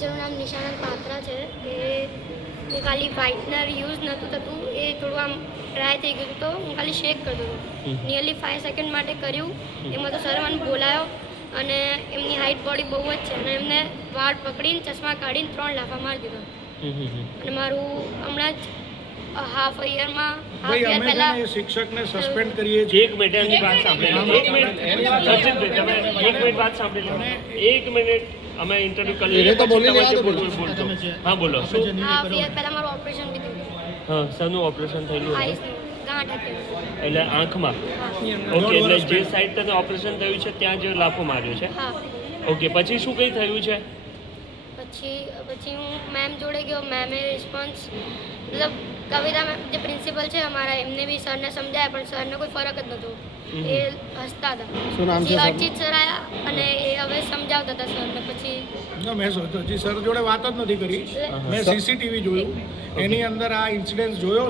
ટીચરનું નામ નિશાનંદ પાત્રા છે. એ ખાલી વ્હાઇટનર યુઝ નહોતું થતું, એ થોડું આમ ડ્રાય થઈ ગયું તો હું ખાલી શેક કરતો હતો. નિયરલી 5 સેકન્ડ માટે કર્યું. એમાં તો સર મને બોલાયો અને એમની હાઇટ બોડી બહુ જ છે અને એમને વાળ પકડીને ચશ્મા કાઢીને 3 લાફા મારી દીધા. અને મારું હમણાં જ હાફ યરમાં પહેલા શિક્ષકને સસ્પેન્ડ કરીએ છીએ. એક મિનિટ એમની વાત સાંભળી એક મિનિટ સચિનભાઈ તમે એક મિનિટ વાત સાંભળી લો. એક મિનિટ અમે ઇન્ટરવ્યુ કરી લઈએ તો બોલતો હા બોલો શું હાફ યર પહેલા મારું ઓપરેશન બી થયું. હા શાનું ઓપરેશન થયેલું આઈસનું ગાંઠ હતી. એટલે આંખમાં ઓકે એટલે જે સાઈડ તને ઓપરેશન થયું છે ત્યાં જે લાફો માર્યો છે હા. ઓકે પછી શું કંઈ થયું છે પછી હું મેમ જોડે ગયો. મેમે રિસ્પોન્સ મતલબ કવિતા મેમ જે પ્રિન્સિપલ છે અમારા એમને બી સરને સમજાયા પણ સરને કોઈ ફરક જ નહોતો. એ હસતા હતા. પછી અર્ચિત સર આવ્યા અને એ હવે સમજાવતા હતા સરને. પછી મેં હજી સર જોડે વાત જ નથી કરી. મેં સીસીટીવી જોયું, એની અંદર આ ઇન્સિડન્ટ જોયો છે.